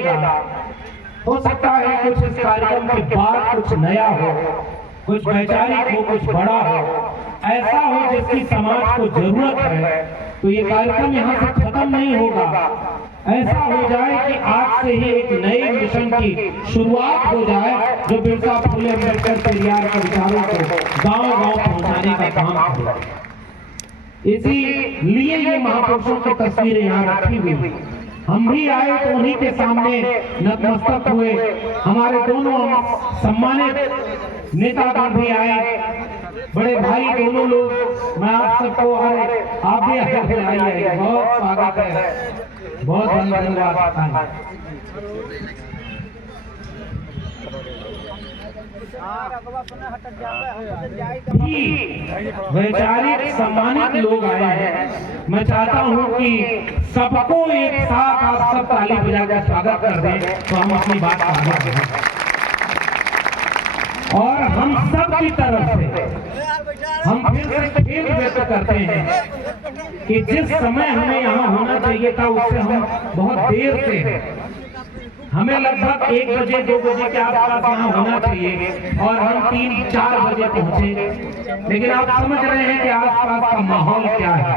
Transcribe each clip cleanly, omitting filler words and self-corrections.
सुनिएगा, हो सकता है कुछ इस कार्यक्रम के बाद कुछ नया हो, कुछ वैचारिक हो, कुछ बड़ा हो, ऐसा हो जिसकी समाज को जरूरत है। तो ये कार्यक्रम यहाँ से खत्म नहीं होगा। ऐसा हो जाए कि आज से ही एक नए मिशन की शुरुआत हो जाए, जो बिरसा फुले अम्बेडकर पेरियार के विचारों को गांव-गांव पहुंचाने का काम करे। इसीलिए ये महापुरुषों की तस्वीरें यहाँ रखी हुई। हम भी आए तो उन्हीं के सामने नतमस्तक हुए। हमारे दोनों सम्मानित नेतागण भी आए, बड़े भाई दोनों लोग। मैं आप सबको आप भी आइए, बहुत स्वागत है, बहुत धन्यवाद। वैचारिक सम्मानित लोग आए हैं। मैं चाहता हूं कि सबको एक साथ आप सब ताली बजाकर स्वागत कर दें, तो हम अपनी बात आगे बढ़ें। और हम सब की तरफ से हम फिर से खेद व्यक्त करते हैं कि जिस समय हमें यहाँ होना चाहिए था, उससे हम बहुत देर से हैं। हमें लगभग 1 बजे 2 बजे के आसपास यहाँ होना चाहिए और हम 3-4 बजे पहुंचे। लेकिन आप समझ रहे हैं कि आसपास का माहौल क्या है।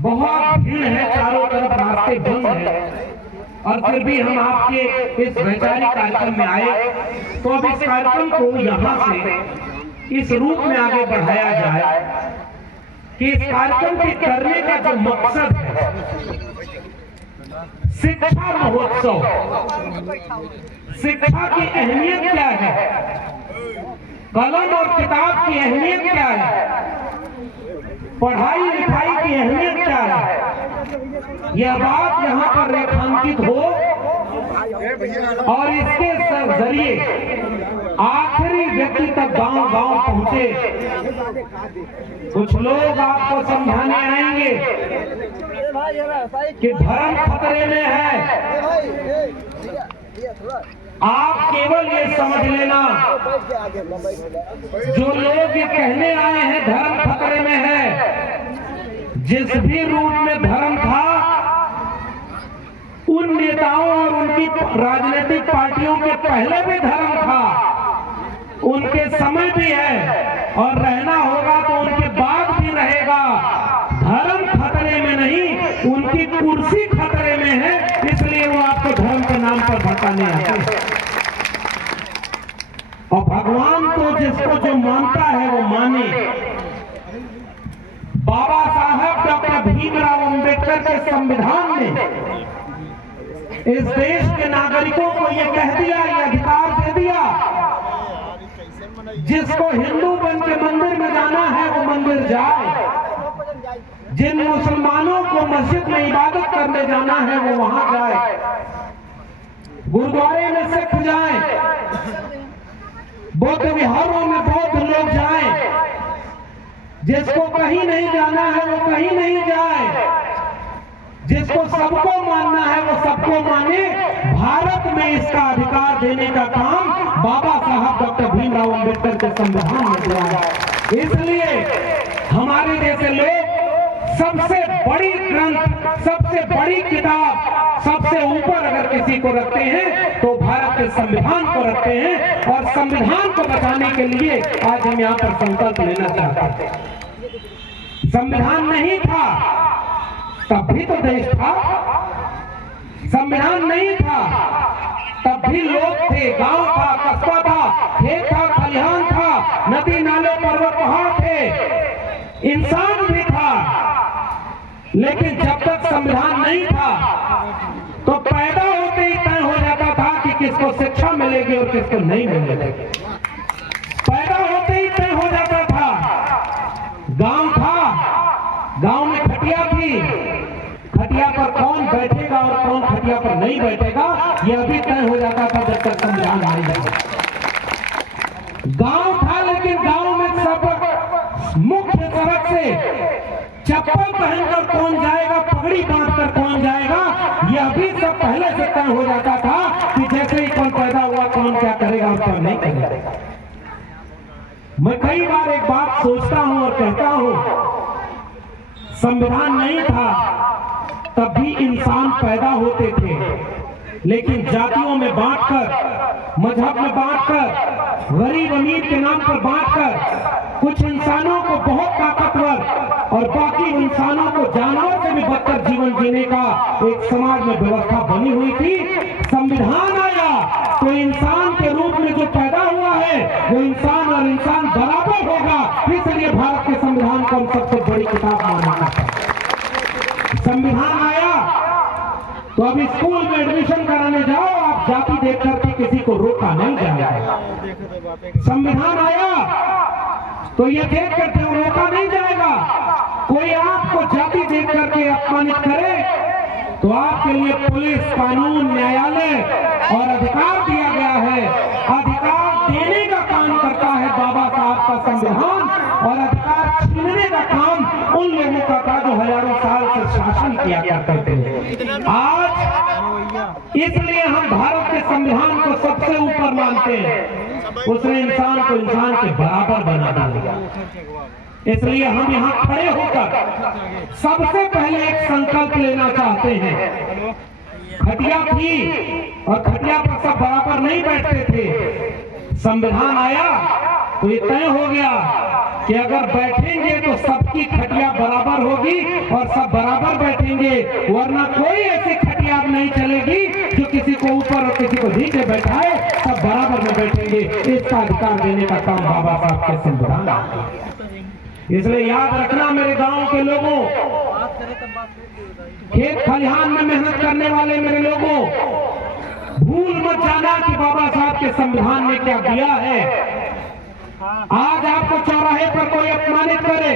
बहुत भीड़ है, चारों तरफ रास्ते बंद हैं, और फिर भी हम आपके इस वैचारिक कार्यक्रम में आए। तो अब इस कार्यक्रम को यहाँ से इस रूप में आगे बढ़ाया जाए कि इस कार्यक्रम के करने का जो मकसद है, शिक्षा महोत्सव, शिक्षा की अहमियत क्या है, कलम और किताब की अहमियत क्या है, पढ़ाई लिखाई की अहमियत क्या है, यह बात यहाँ पर रेखांकित हो और इसके जरिए आखिरी व्यक्ति तक गांव-गांव पहुंचे। कुछ लोग आपको समझाने आएंगे कि धर्म खतरे में है। आप केवल ये समझ लेना, जो लोग ये कहने आए हैं धर्म खतरे में है, जिस भी रूप में धर्म था, उन नेताओं और उनकी राजनीतिक पार्टियों के पहले भी धर्म था, उनके समय भी है और रहना होगा तो उनके बाद भी रहेगा। धर्म खतरे में नहीं, उनकी कुर्सी खतरे में है, इसलिए वो आपको धर्म के नाम पर भटकाने आते हैं। और भगवान तो जिसको जो मानता है वो माने। बाबा साहब डॉक्टर भीमराव अंबेडकर के संविधान ने इस देश के नागरिकों को ये कह दिया, ये अधिकार दे दिया, जिसको हिंदू बन के मंदिर में जाना है वो मंदिर जाए, जिन मुसलमानों को मस्जिद में इबादत करने जाना है वो वहां जाए, गुरुद्वारे में सिख जाए, बौद्ध विहारों में बौद्ध लोग जाएं, जिसको कहीं नहीं जाना है वो कहीं नहीं जाए, जिसको सबको मानना है वो सबको माने। भारत में इसका अधिकार देने का काम बाबा साहब डॉक्टर भीमराव अंबेडकर के संविधान में दिया है। इसलिए हमारे जैसे लोग सबसे बड़ी ग्रंथ, सबसे बड़ी किताब, सबसे ऊपर अगर किसी को रखते हैं तो भारत के संविधान को रखते हैं, और संविधान को बचाने के लिए आज हम यहाँ पर संकल्प लेना चाहते हैं। संविधान नहीं था तब भी तो देश था, संविधान नहीं था तब भी लोग थे, गांव था, कस्बा था, खेत था, खलिहान था, नदी नाले पर्वत पहाड़ थे, इंसान भी था। लेकिन जब तक संविधान नहीं था तो पैदा होते ही तय हो जाता था कि किसको शिक्षा मिलेगी और किसको नहीं मिलेगी। पैदा होते ही तय हो जाता था। गांव था, गांव में खटिया थी, खटिया पर कौन बैठेगा और कौन खटिया पर नहीं बैठेगा यह भी तय हो जाता था जब तक संविधान नहीं बना। गांव था, लेकिन गांव में सब मुख्य सड़क से चप्पल पहनकर कौन जाएगा, पगड़ी बांधकर कौन जाएगा, यह भी सब पहले से तय हो जाता था कि जैसे ही कौन पैदा हुआ कौन क्या करेगा और क्या नहीं करेगा। मैं कई बार एक बात सोचता हूं और कहता हूं, संविधान नहीं था तब भी इंसान पैदा होते थे, लेकिन जातियों में बांटकर, मजहब में बांटकर, गरीब अमीर के नाम पर बांटकर कुछ इंसानों को बहुत ताकतवर और बाकी इंसानों को जानवर से भी बदतर जीवन जीने का एक समाज में व्यवस्था बनी हुई थी। संविधान आया तो इंसान के रूप में जो पैदा हुआ है वो इंसान और इंसान बराबर होगा, इसलिए भारत के संविधान को हम सबसे बड़ी किताब माना जाता है। संविधान आया तो अब स्कूल में एडमिशन कराने जाओ, आप जाति देख करके किसी को रोका नहीं जाएगा। संविधान आया तो ये देख करके रोका नहीं जाएगा। कोई आपको जाति देख करके अपमानित करे तो आपके लिए पुलिस, कानून, न्यायालय और अधिकार दिया गया है। अधिकार देने का काम करता है बाबा साहब का संविधान, और अधिकार छीनने का काम उन लोगों का था जो हजारों साल से शासन किया करते थे। आज इसलिए हम भारत के संविधान को सबसे ऊपर मानते हैं। उसने इंसान को इंसान के बराबर बना दिया। इसलिए हम यहाँ खड़े होकर सबसे पहले एक संकल्प लेना चाहते हैं। खटिया थी और खटिया पर सब बराबर नहीं बैठते थे। संविधान आया तो ये तय हो गया कि अगर बैठेंगे तो सबकी खटिया बराबर होगी और सब बराबर बैठेंगे, वरना कोई ऐसी खटिया नहीं चलेगी जो किसी को ऊपर और किसी को नीचे बैठाए। सब बराबर में बैठेंगे। इसका अधिकार देने का काम बाबा साहब के संविधान है। इसलिए याद रखना मेरे गांव के लोगों, खेत खलिहान में मेहनत करने वाले मेरे लोगों, भूल मत जाना कि बाबा साहब के संविधान ने क्या दिया है। आज आपको चौराहे पर कोई अपमानित करे,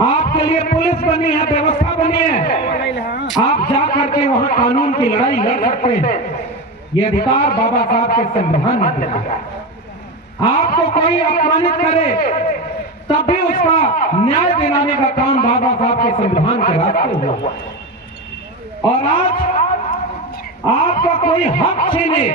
आपके लिए पुलिस बनी है, व्यवस्था बनी है, आप जा करके वहां कानून की लड़ाई लड़ सकते हैं। ये अधिकार बाबा साहब के संविधान ने दिया है। आपको कोई अपमानित करे तब भी उसका न्याय दिलाने का काम बाबा साहब के संविधान के रास्ते हुआ। और आज आपका कोई हक छीने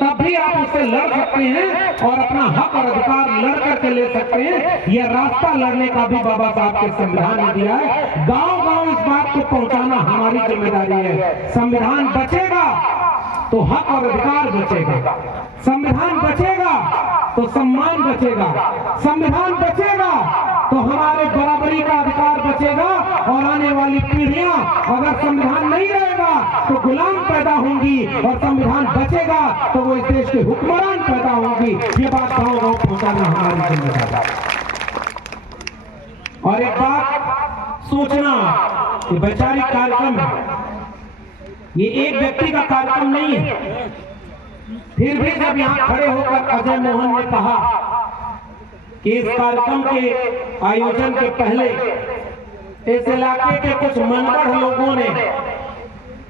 तब भी आप उससे लड़ सकते हैं और अपना हक और अधिकार लड़ करके ले सकते हैं। यह रास्ता लड़ने का भी बाबा साहब के संविधान ने दिया है। गांव गांव इस बात को पहुंचाना हमारी जिम्मेदारी है। संविधान बचेगा तो हक और अधिकार बचेगा, संविधान बचेगा तो सम्मान बचेगा, संविधान बचेगा तो हमारे बराबरी का अधिकार बचेगा। और आने वाली पीढ़ियां, अगर संविधान नहीं रहेगा तो गुलाम पैदा होंगी, और संविधान बचेगा तो वो इस देश के हुक्मरान पैदा होंगी। ये बात गांव गांव पहुंचाना हमारी जिम्मेदारी है। और एक बात सोचना, ये वैचारिक कार्यक्रम है, ये एक व्यक्ति का कार्यक्रम नहीं है। फिर भी जब यहाँ खड़े होकर अजय मोहन ने कहा कि इस कार्यक्रम के आयोजन के पहले इस इलाके के कुछ मनगढ़ लोगों ने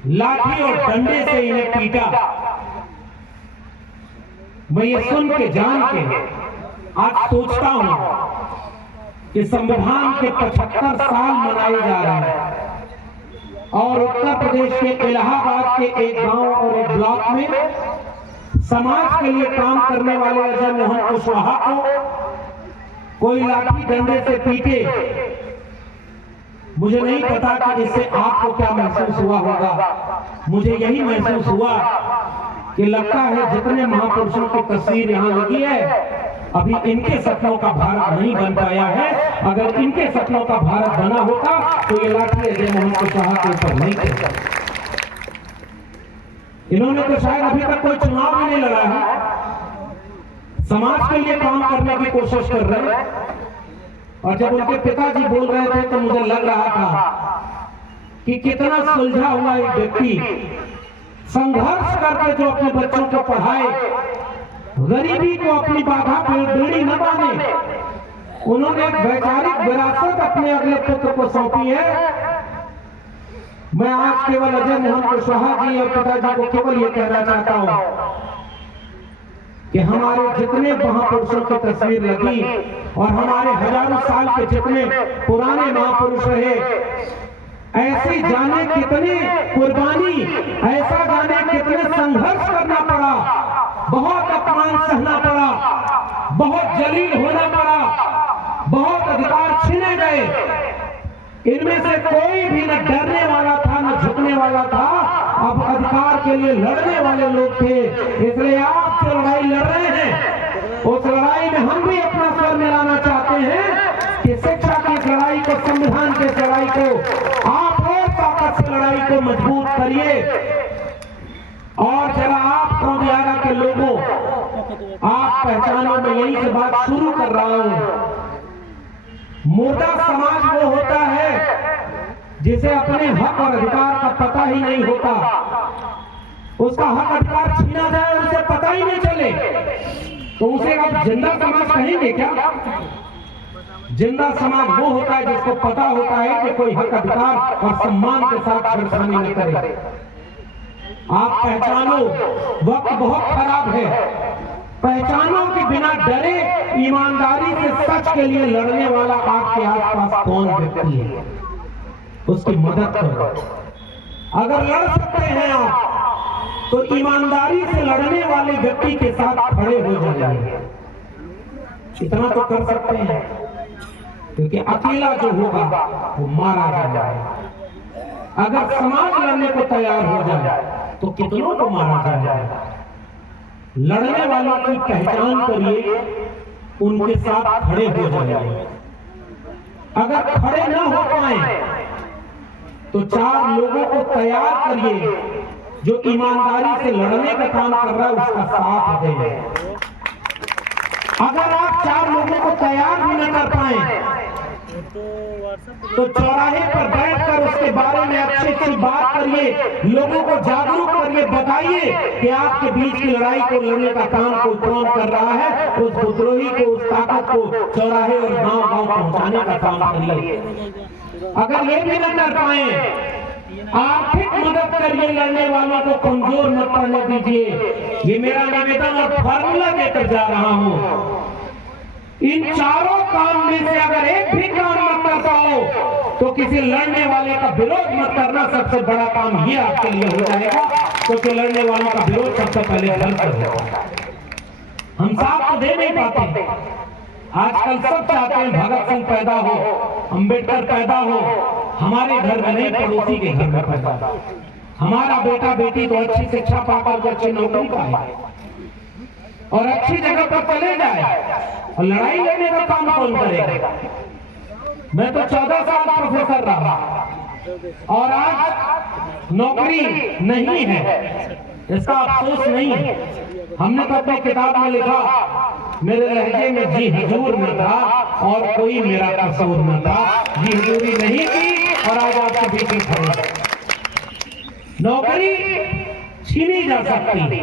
लाठी और डंडे से इन्हें पीटा, मैं ये सुन के जान के आज सोचता हूं कि संविधान के 75 साल मनाए जा रहे हैं और उत्तर प्रदेश के इलाहाबाद के एक गांव और एक ब्लॉक में समाज के लिए काम करने वाले अजय मोहन कुशवाहा को कोई लाठी डंडे से पीटे। मुझे नहीं पता कि इससे आपको क्या महसूस हुआ होगा। मुझे यही महसूस हुआ कि लगता है जितने महापुरुषों की तस्वीर यहाँ लगी है, अभी इनके सपनों का भारत नहीं बन पाया है। अगर इनके सपनों का भारत बना होता तो ये लाठी अजय मोहन कुशवाहा के ऊपर नहीं थे। इन्होंने तो शायद अभी तक कोई चुनाव भी नहीं लड़ा है, समाज के लिए काम करने की कोशिश कर रहे हैं। और जब उनके पिताजी बोल रहे थे तो मुझे लग रहा था कि कितना सुलझा हुआ एक व्यक्ति संघर्ष करके जो अपने बच्चों को पढ़ाए, गरीबी को अपनी बाधा बेड़ी न माने, उन्होंने एक वैचारिक विरासत अपने अगले पुत्र को सौंपी है। मैं आज केवल अजय मोहन कुशवाहा जी और पिताजी को केवल ये कहना चाहता हूं कि हमारे जितने महापुरुषों की तस्वीर लगी और हमारे हजारों साल के जितने पुराने महापुरुष रहे, ऐसी जाने कितनी कुर्बानी, ऐसा जाने कितने संघर्ष करना पड़ा, बहुत अपमान सहना पड़ा, बहुत जलील होना पड़ा, बहुत अधिकार छीने गए। इनमें से कोई भी न डरने वाला था वाला था, अब अधिकार के लिए लड़ने वाले लोग थे। इसलिए आप जो लड़ाई लड़ रहे हैं, उस लड़ाई में हम भी अपना स्वर मिलाना चाहते हैं कि शिक्षा की इस लड़ाई को, संविधान की इस लड़ाई को आप और ताकत से लड़ाई को मजबूत करिए। और जरा आप गोंदियारा के लोगों, आप पहचानो, मैं यही से बात शुरू कर रहा हूं। मुर्दा समाज वो होता है जिसे अपने हक और अधिकार का पता ही नहीं होता। उसका हक अधिकार छीना जाए और उसे पता ही नहीं चले तो उसे आप जिंदा समाज कहेंगे क्या? जिंदा समाज वो होता है जिसको पता होता है कि कोई हक अधिकार और सम्मान के साथ छेड़खानी न करे। आप पहचानो, वक्त बहुत खराब है। पहचानो कि बिना डरे ईमानदारी से सच के लिए लड़ने वाला आपके आसपास कौन व्यक्ति है, उसकी मदद करो। अगर लड़ सकते हैं आप तो ईमानदारी से लड़ने वाले व्यक्ति के साथ खड़े हो जाइए। इतना तो कर सकते हैं, क्योंकि अकेला जो होगा वो मारा जाएगा। अगर समाज लड़ने को तैयार हो जाए तो कितनों को मारा जाएगा। लड़ने वालों की पहचान करिए, उनके साथ खड़े हो जाइए। अगर खड़े न हो पाए तो 4 लोगों को तैयार करिए जो ईमानदारी से लड़ने का काम कर रहा है, उसका साथ दें। अगर आप 4 लोगों को तैयार भी न कर पाए तो चौराहे पर बैठकर उसके बारे में अच्छी बात करिए, लोगों को जागरूक करिए, बताइए कि आपके बीच की लड़ाई को लड़ने का काम कोई कौन कर रहा है। उस विद्रोही को, उस ताकत को चौराहे और गांव-गांव पहुंचाने का काम करिए। अगर ये भी न कर पाए, आर्थिक मदद करिए, लड़ने वालों को कमजोर मत पड़ने दीजिए। ये मेरा निवेदन और फॉर्मूला देकर जा रहा हूं। इन चारों काम में से अगर एक भी काम मत कर पाओ तो किसी लड़ने वाले का विरोध मत करना। सबसे बड़ा काम ये आपके लिए हो जाएगा, क्योंकि लड़ने वालों का विरोध सबसे पहले घर पर होगा। हम साथ तो दे नहीं पाते। आजकल सब चाहते हैं भगत सिंह पैदा हो, अंबेडकर पैदा हो, हमारे घर में नहीं, पड़ोसी के घर में पैदा हो। हमारा बेटा बेटी तो अच्छी शिक्षा पाकर अच्छी नौकरी पाए और अच्छी जगह पर चले जाए, और लड़ाई लड़ने का काम कौन करेगा? मैं तो 14 साल प्रोफेसर रहा और आज नौकरी नहीं है, इसका अफसोस नहीं है। हमने तो अपनी किताब में लिखा, मेरे लहजे में जी हुजूर न था और कोई मेरा कसूर न था। जी हुजूरी नहीं थी और आज आपके बीच में खड़े। नौकरी छीनी जा सकती,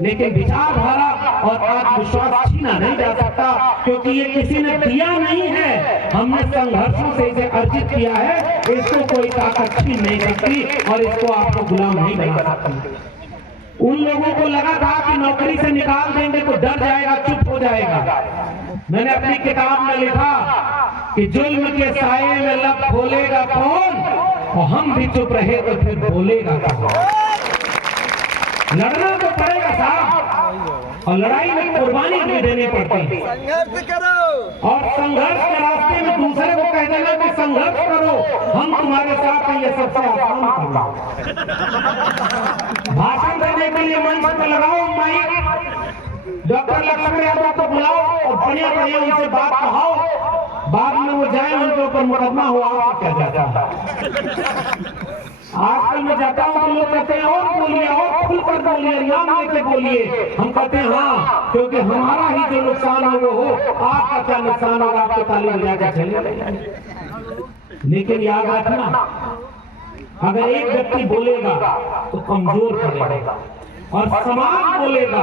लेकिन विचारधारा और आत्मविश्वास छीना नहीं जा सकता, क्योंकि ये किसी ने दिया नहीं है, हमने संघर्षों से इसे अर्जित किया है। इसको कोई ताकत छीन नहीं सकती और इसको आपको गुलाम नहीं बना सकती। उन लोगों को लगा था कि नौकरी से निकाल देंगे तो डर जाएगा, चुप हो जाएगा। मैंने अपनी किताब में लिखा कि जुल्म के साये में लब खोलेगा कौन, और हम भी चुप रहे तो फिर बोलेगा कौन। लड़ना तो पड़ेगा साहब, और लड़ाई में कुर्बानी भी देनी पड़ती है। संघर्ष करो और संघर्ष के रास्ते में दूसरे को कह देना कि संघर्ष करो, हम तुम्हारे साथ हैं, ये सबसे आसान काम है। भाषण देने के लिए मंच पर लगाओ माइक, डॉक्टर लक्ष्मण यादव को बुलाओ और बढ़िया बढ़िया उनसे बात कहाओ, बाद में वो जाए, उनके ऊपर मुकदमा हो, आपको क्या जाता है। आजकल मैं जाता हूँ तो लोग कहते हैं और बोलिए, और खुलकर बोलिए, नाम लेके बोलिए। हम कहते हैं हाँ, क्योंकि हमारा ही जो नुकसान हो वो हो, आपका क्या नुकसान होगा, आपको ताली बजाकर चले। लेकिन याद रखना, अगर एक व्यक्ति बोलेगा तो कमजोर पड़ेगा, और समाज बोलेगा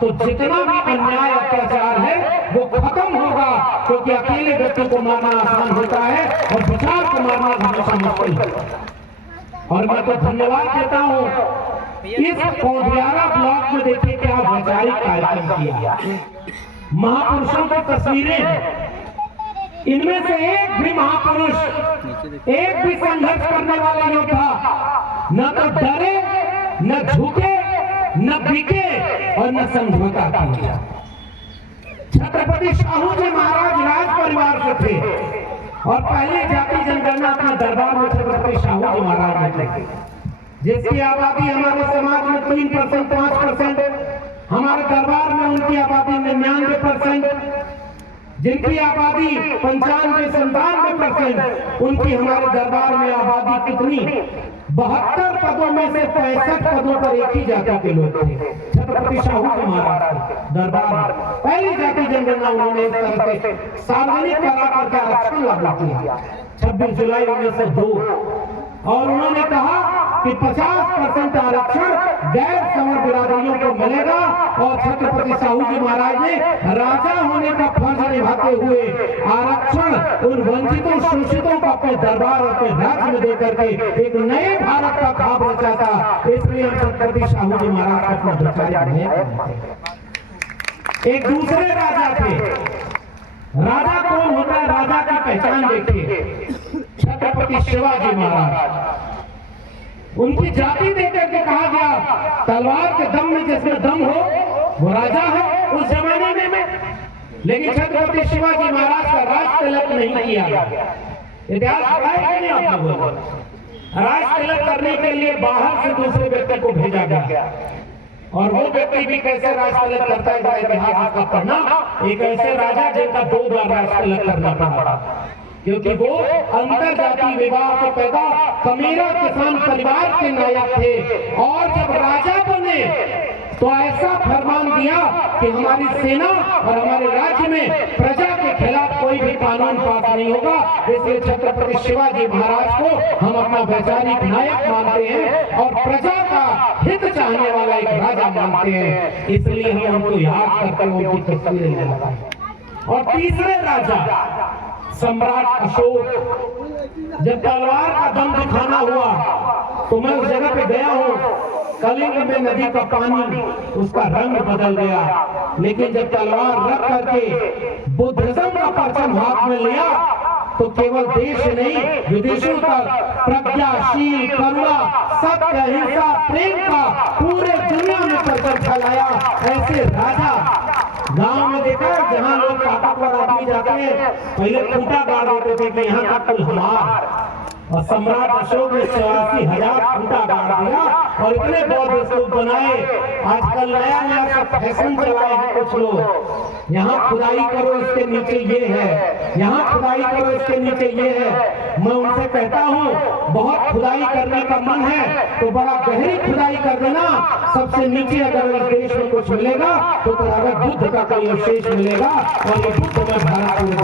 तो जितना भी अन्याय अत्याचार है वो खत्म होगा, क्योंकि अकेले व्यक्ति को मारना आसान होता है और विचार को मारना हमेशा मुश्किल है। और मैं तो धन्यवाद देता हूँ इस गोंदियारा ब्लॉक में, देखिए क्या वैचारिक कार्यक्रम किया। महापुरुषों की तस्वीरें हैं, इनमें से एक भी महापुरुष, एक भी संघर्ष करने वाला योद्धा न तो डरे, न झुके, न बिके और न समझौता किया। छत्रपति शाहू जी महाराज राज परिवार से थे और पहले जाति जनगणना अपने दरबार में छत्रपति शाहू जी महाराज ने की। जिसकी आबादी हमारे समाज में 3%, 5%, हमारे दरबार में उनकी आबादी 99%, जिनकी आबादी 95-97%, उनकी हमारे दरबार में आबादी कितनी? 72 पदों में से 65 पदों पर एक ही जाति के लोग थे। छत्रपति शाहू जी महाराज के दरबार में पहली जाति जनगणना उन्होंने इस तरह से सार्वजनिक करा करके आरक्षण लागू किया 26 जुलाई 1902। और उन्होंने कहा कि 50% आरक्षण गैर सवर्ण बिरादरियों को मिलेगा। और छत्रपति शाहू जी महाराज ने राजा होने का फर्ज निभाते हुए आरक्षण उन वंचितों शोषितों को अपने दरबार अपने राज्य में देकर के एक नए भारत का ख्वाब रचा था। इसलिए हम छत्रपति शाहू जी महाराज को अपना विचार एक दूसरे राजा थे। राजा कौन होता है? राजा की पहचान देखिए, छत्रपति शिवाजी महाराज। उनकी जाति देकर के कहा गया तलवार के दम में जिसमें दम हो वो राजा है उस जमाने में। लेकिन छत्रपति शिवाजी महाराज का राज तिलक नहीं किया गया। इतिहास पढ़ा है कि नहीं आप लोगों ने? राज तिलक करने के लिए बाहर से दूसरे व्यक्ति को भेजा गया। और वो व्यक्ति भी कैसे राज तिलक करता है इतिहास का पढ़ना। एक ऐसे राजा जिनका 2 बार राज तिलक करना पड़ा, क्योंकि वो अंतर जाति विवाह से पैदा कमीरा किसान परिवार के नायक थे। और जब राजा बने तो ऐसा फरमान दिया कि हमारी सेना और हमारे राज्य में प्रजा के खिलाफ कोई भी कानून पास नहीं होगा। इसलिए छत्रपति शिवाजी महाराज को हम अपना वैचारिक नायक मानते हैं और प्रजा का हित चाहने वाला एक राजा मानते हैं। इसलिए हम उनको याद करते हैं, उनकी तस्वीरें लगाते हैं। और तीसरे राजा सम्राट अशोक, जब तलवार का दम दिखाना हुआ तो मैं उस जगह पे गया हूँ। कलिंग में नदी का पानी उसका रंग बदल गया, लेकिन जब तलवार रख करके बुद्धिज्म का परचम हाथ में लिया तो केवल देश नहीं विदेशों तक प्रज्ञाशील, करुणा, सत्य, अहिंसा, प्रेम का पूरे दुनिया में परचम फैलाया। ऐसे राजा गांव में देखा है जहां लोग ताकतवर आदमी जाते हैं पहले खूंटा गाड़ देते थे कि यहाँ का कुल हमार। और सम्राट अशोक ने 84,000 खूंटा गाड़ दिया और इतने बौद्ध स्तूप बनाए। आजकल नया नया सब फैशन चलाए हैं कुछ लोग। यहाँ खुदाई करो इसके नीचे ये है, यहाँ खुदाई करो इसके नीचे ये है। मैं उनसे कहता हूँ बहुत खुदाई करने का मन है तो बड़ा गहरी खुदाई कर देना। सबसे नीचे अगर इस देश में कुछ मिलेगा तो अगर बुद्ध का कोई अवशेष मिलेगा और ये बुद्ध में भारत में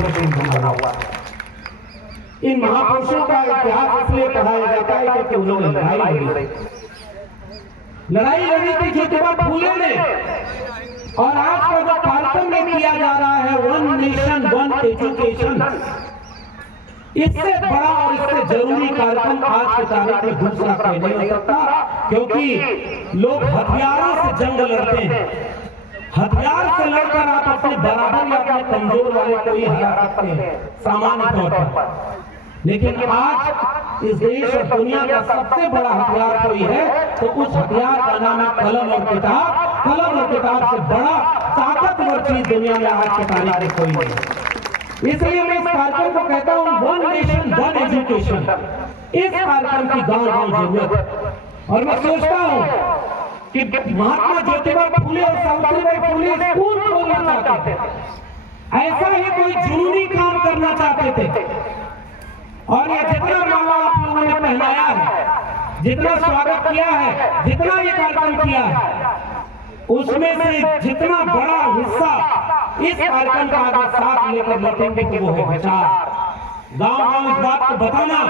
बना हुआ। इन महापुरुषों का इतिहास इसलिए पढ़ाया जाता है क्योंकि उन्होंने लड़ाई लड़ी थी ज्योतिबा फूले ने। और आज का जो कार्यक्रम में किया जा रहा है 1 नेशन 1 एजुकेशन, इससे बड़ा और इससे जरूरी कार्यक्रम आज के तारीख में दूसरा कोई नहीं हो सकता। क्योंकि लोग हथियारों से जंग लड़ते हैं, हथियार से लड़कर आप अपने बराबर या अपने कमजोर वाले को ही हरा सकते हैं सामान्य तौर पर। लेकिन आज इस देश और दुनिया का सबसे बड़ा हथियार कोई है तो उस हथियार का नाम है कलम और किताब। कलम और किताब से बड़ा ताकतवर चीज दुनिया में आज के तारीख में कोई नहीं। इसलिए मैं इस कार्यक्रम को कहता हूँ 1 नेशन 1 एजुकेशन। इस कार्यक्रम की गांव-गांव जरूरत। और मैं सोचता हूँ कि महात्मा ज्योतिबा फूले और सावित्रीबाई फूले स्कूल खोलना चाहते थे, ऐसा ही कोई जुनूनी काम करना चाहते थे। और ये जितना माला आप लोगों ने पहनाया है, जितना स्वागत किया है, जितना ये कार्यक्रम किया है, उसमें से जितना बड़ा हिस्सा इस कार्यक्रम का आगे साथ लेकर लौटेंगे तो वो है विचार। गांव-गांव इस बात को बताना,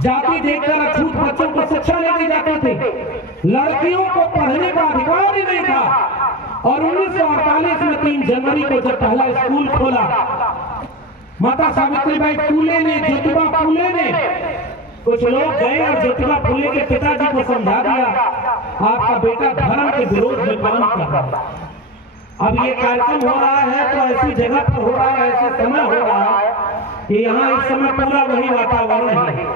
जाति देखकर अछूत बच्चों को शिक्षा नहीं दी जाती थी, लड़कियों को पढ़ने का अधिकार ही नहीं था। और 1948 में 3 जनवरी को जब पहला स्कूल खोला, माता सावित्रीबाई फूले ने, ज्योतिबा फूले ने, कुछ लोग गए और ज्योतिबा फूले के पिताजी को समझा दिया आपका बेटा धर्म के विरोध में काम कर रहा है। अब ये कार्यक्रम हो रहा है तो ऐसी जगह पर हो रहा है, ऐसे समय हो रहा है कि यहाँ इस समय पूरा वही वातावरण है।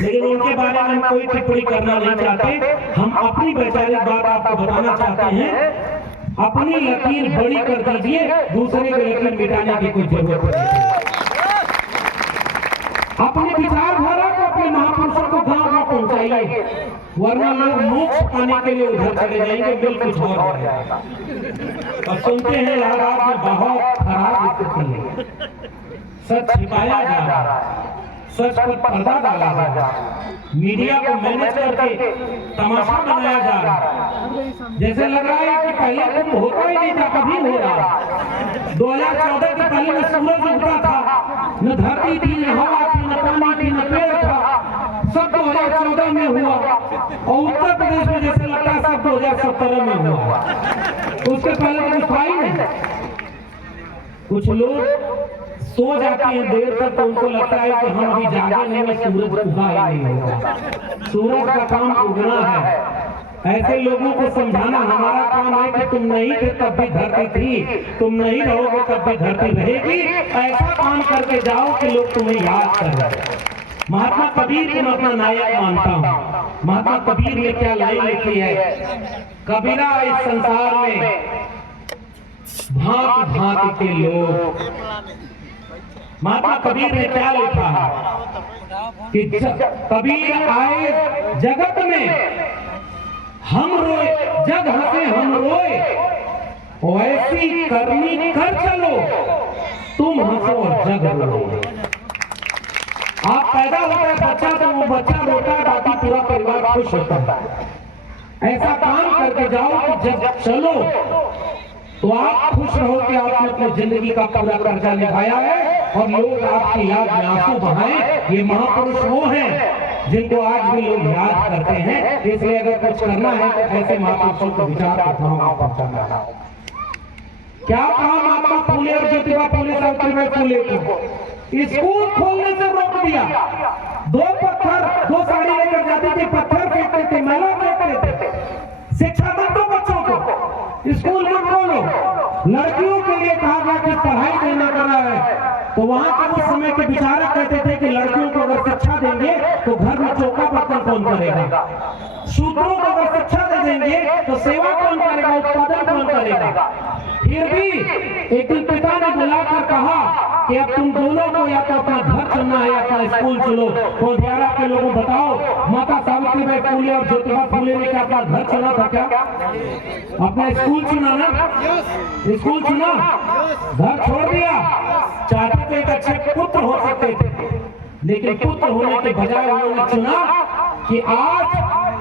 लेकिन उनके बारे में हम कोई टिप्पणी करना नहीं चाहते। हम अपनी वैचारिक बात आपको बताना चाहते हैं। अपनी लकीर बड़ी कर दीजिए, दूसरे की लकीर मिटाने की कोई जरूरत नहीं। अपनी विचारधारा को, अपने महापुरुषों को गांव-गांव पहुंचाइए, वरना लोग मोक्ष पाने के लिए उधर चले जाएंगे, बिल कुछ और हो जाएगा। और सुनते हैं इलाहाबाद में बहुत खराब स्थिति है, सच छिपाया जा रहा है, सच पर पर्दा डाला जा रहा है, मीडिया को मैनेज करके तमाशा बनाया जा रहा है। जैसे लग रहा है कि पहले कुछ होता ही नहीं था, कभी हो रहा है। 2014 के पहले न सूरज उगता था, न धरती थी, न हवा थी, न पानी थी, न पेड़ था, सब 2014 में हुआ। और उत्तर प्रदेश में जैसे लगता है सब 2017 में हुआ, उसके पहले कुछ था ही नहीं। कुछ लोग सो जाते हैं देर तक तो उनको लगता है कि हम भी जागे नहीं, में सूरज उगा ही नहीं होगा। सूरज का काम उगना है। ऐसे लोगों को समझाना हमारा काम है कि तुम नहीं थे तब भी धरती थी, तुम नहीं रहोगे तब भी धरती रहेगी। ऐसा काम करके जाओ कि लोग तुम्हें याद करें। महात्मा कबीर को मैं अपना नायक मानता हूँ। महात्मा कबीर ने क्या लाइन लिखी है, कबीरा इस संसार में भांति भांति के लोग। महात्मा कबीर ने क्या लिखा है कि कबीर आए जगत में हम रोए, जग हंसे हम रोए, ऐसी करनी कर चलो तुम हंसो और जग रोए। आप पैदा होता है बच्चा तो वो बच्चा रोता है, बाकी पूरा परिवार खुश होता है। ऐसा काम करके जाओ कि जब चलो तो आप खुश रहो कि आपने अपनी जिंदगी का पूरा कर्जा निभाया है और लोग आपकी याद में आंसू बहाएं। ये महापुरुष वो हैं जिनको आज भी लोग याद करते हैं। इसलिए अगर कुछ करना है तो ऐसे महापुरुषों को विचार पहुंचाना है। क्या कहा महात्मा फूले और ज्योतिबा फूले, सावित्रीबाई फूले को स्कूल खोलने से रोक दिया। दो पत्थर, 2 साड़ी लेकर जाती थी, पत्थर फेंकते थे, मैला फेंकते थे। शिक्षा मत दो बच्चों को, स्कूल मत खोलो। लड़कियों के लिए कहा गया कि पढ़ाई देना कर रहा है, तो वहां के उस समय के विचारक कहते थे कि लड़कियों को अगर शिक्षा देंगे तो घर में चौका बर्तन कौन करेगा, शूद्रों को अगर शिक्षा दे देंगे तो सेवा कौन करेगा, उत्पादन कौन करेगा। फिर भी एक दिन पिता ने बुलाकर कहा कि अब तुम दोनों को या तो अपना घर चुनना है या अपना स्कूल चुनो। गोंदियारा के लोगों बताओ, माता सावित्रीबाई फूले और ज्योतिबा फूले ने क्या अपना घर चुना था, क्या अपना स्कूल चुना ना? स्कूल चुना, घर छोड़ दिया। चाहते थे एक अच्छे पुत्र हो सकते थे, लेकिन पुत्र होने के बजाय उन्होंने चुना कि आज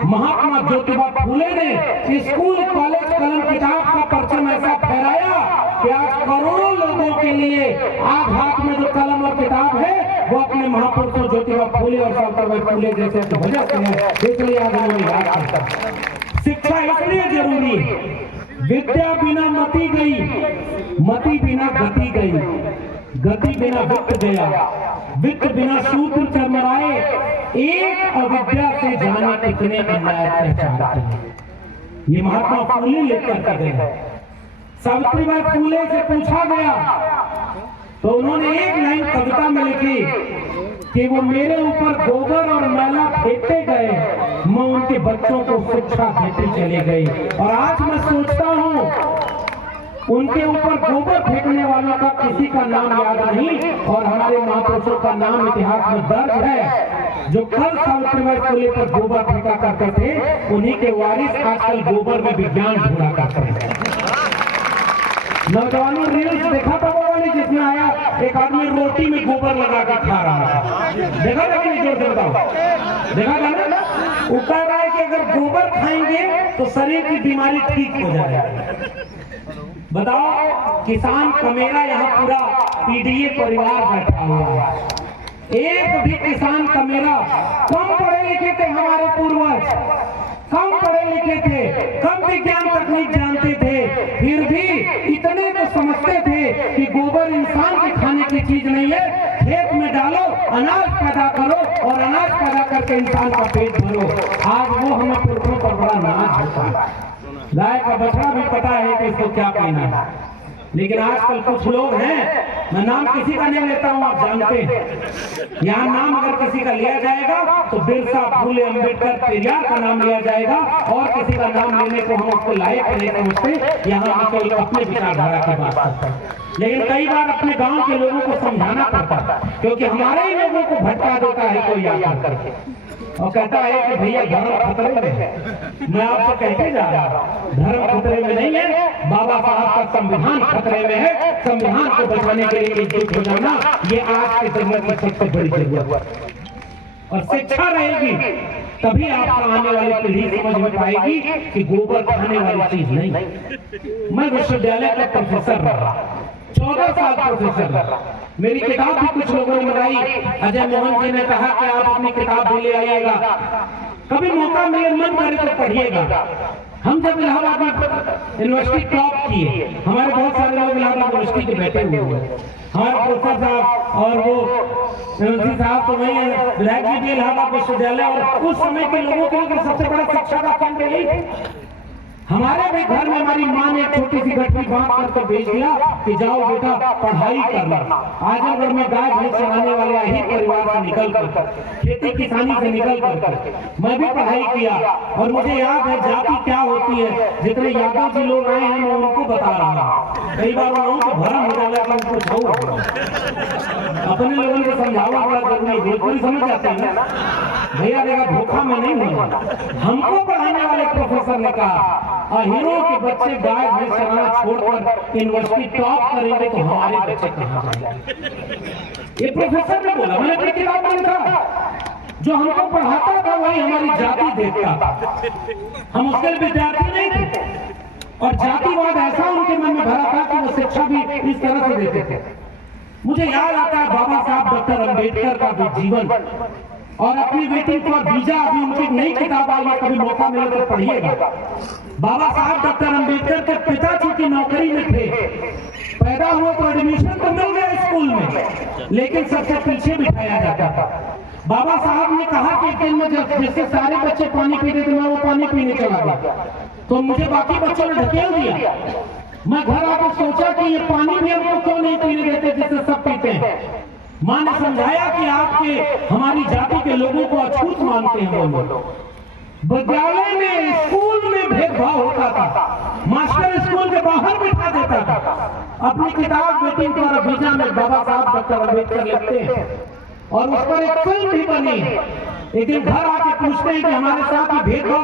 महात्मा ज्योतिबा फूले ने स्कूल, कॉलेज, कलम, किताब का परचम ऐसा फहराया कि आज करोड़ों लोगों के लिए आज हाथ में जो कलम और किताब है वो अपने महापुरुषों ज्योतिबा फूले और सावित्रीबाई फूले जैसे वजह से है। इसलिए आज हमें याद करता है। शिक्षा इसलिए जरूरी है, विद्या बिना मति गई, मति बिना गति गई, गति बिना वित्त गया, वित्त बिना सूत्र चरमराए, एक अविद्या से जाने कितने अन्याय अत्याचार किए। ये महात्मा फूले लेकर गए। सावित्रीबाई फूले से पूछा गया तो उन्होंने एक लाइन कविता में लिखी कि वो मेरे ऊपर गोबर और मैला फेंकते गए, मैं उनके बच्चों को शिक्षा देते चले गई। और आज मैं सोचता हूँ उनके ऊपर गोबर फेंकने वालों का किसी का नाम याद नहीं, और हमारे महापुरुषों का नाम इतिहास में दर्ज है। जो कल सावित्रीबाई फूले पर गोबर फेंका करते थे, उन्हीं के वारिस आजकल गोबर में विज्ञान ढूंढा करते हैं। नौजवानों रील्स देखा था वो वाली, जिसमें आया एक आदमी रोटी में गोबर लगा कर खा रहा था, देखा था कि नहीं? जोर से बताओ, देखा था ना? वो कह रहा है कि अगर गोबर खाएंगे तो शरीर की बीमारी ठीक हो जाएगी। बताओ, किसान कमेरा यहाँ पूरा पीडीए परिवार बैठा हुआ है, एक भी किसान कमेरा। कम पढ़े लिखे थे हमारे पूर्वज, कम पढ़े लिखे थे, कम विज्ञान तकनीक जानते थे, फिर भी इतने तो समझते थे कि गोबर इंसान के खाने की चीज नहीं है। खेत में डालो, अनाज पैदा करो और अनाज पैदा करके इंसान का पेट भरो। आज वो हमें पुरखों पर बड़ा नाज होता है। गाय का बछड़ा भी पता है कि इसको क्या पीना है, लेकिन आजकल कुछ लोग हैं, मैं नाम किसी का नहीं लेता हूं, आप जानते हैं। यहाँ नाम अगर किसी का लिया जाएगा तो बिरसा, फूले, अंबेडकर, पेरियार का नाम लिया जाएगा, और किसी का नाम लेने को हम उसको लायक नहीं समझते। यहाँ हम केवल अपने विचारधारा की बात करते हैं, लेकिन कई बार अपने गांव के लोगों को समझाना पड़ता है, क्योंकि हमारे ही लोगों को भटका देता है कोई आकर करके। और कहता है कि भैया धर्म खतरे में है। मैं आपसे कहते जा रहा हूं, धर्म खतरे में नहीं है, बाबा साहब का संविधान खतरे में है। संविधान को बचाने के लिए एकजुट हो जाना, ये आज के जरूरत की सबसे बड़ी जरूरत है। और शिक्षा रहेगी तभी आपको आने वाली पीढ़ी समझ में पाएगी कि गोबर खाने वाली चीज नहीं। मैं विश्वविद्यालय का प्रोफेसर रहा, 14 साल प्रोफेसर रहा। मेरी किताब भी कुछ लोगों ने मंगाई। अजय मोहन जी ने कहा कि आप अपनी किताब भी ले आइएगा, कभी मौका मिले मन करे तो पढ़िएगा। हम जब इलाहाबाद में यूनिवर्सिटी टॉप किए, हमारे बहुत सारे लोग इलाहाबाद यूनिवर्सिटी के बैठे हुए हैं, हमारे प्रोफेसर साहब और वो साहब तो वही विधायक जी भी इलाहाबाद विश्वविद्यालय, और उस समय के लोगों के लिए सबसे बड़ा शिक्षा का केंद्र यही था। हमारे भी घर में हमारी माँ ने एक छोटी सी गठरी बांध करके भेज दिया कि जाओ बेटा पढ़ाई करना। आजमगढ़ में गाय भैंस चलाने वाले ही परिवार से निकल कर, खेती किसानी से निकल कर मैं भी पढ़ाई किया, और मुझे याद है जाति क्या होती है। जितने यादव जी लोग आए हैं मैं उनको बता रहा हूँ, कई बार उनको भरम हो जाता है, उनको छो अपने लोगों को समझावा बड़ा जरूरी, बिल्कुल समझ जाते हैं ना भैया, देखा धोखा में नहीं होगा। हमको पढ़ाने वाले प्रोफेसर ने कहा हीरो के बच्चे गाय भैंस चलाना छोड़कर यूनिवर्सिटी टॉप करेंगे तो हमारे बच्चे कहां जाएंगे। ये प्रोफेसर ने बोला, मैंने अपनी किताब में लिखा, जो हमको पढ़ाता था वही हमारी जाति देखता था, हम उसके विद्यार्थी नहीं थे। और जातिवाद ऐसा उनके मन में भरा था कि वो शिक्षा भी इस तरह से देते थे। मुझे याद आता है बाबा साहब डॉक्टर अम्बेडकर का भी जीवन, और अपनी बेटी को वीजा, अभी उनकी नई किताब आई है, कभी मौका मिले तो पढ़िएगा। बाबा साहब डॉक्टर अम्बेडकर के पिता चूंकि नौकरी में थे, पैदा हुआ तो एडमिशन तो मिल गया स्कूल में, लेकिन सबसे पीछे बिठाया जाता था। बाबा साहब ने कहा कि एक दिन में जैसे सारे बच्चे पानी पीते थे, मैं वो पानी पीने चला गया, तो मुझे बाकी बच्चों ने ढकेल दिया। मैं घर आकर सोचा कि ये पानी भी हमको क्यों नहीं पीने देते जिससे सब पीते हैं। माँ ने समझाया कि आपके हमारी जाति के लोगों को अछूत मानते हैं वो लोग। विद्यालय में, स्कूल में भेदभाव होता था, मास्टर स्कूल के बाहर बिठा देता था। अपनी किताब बेटी पर वीजा में बाबा साहब डॉक्टर अम्बेडकर लिखते हैं, और उस पर एक फिल्म भी बनी है। एक दिन घर आके पूछते हैं कि हमारे साथ ये भेदभाव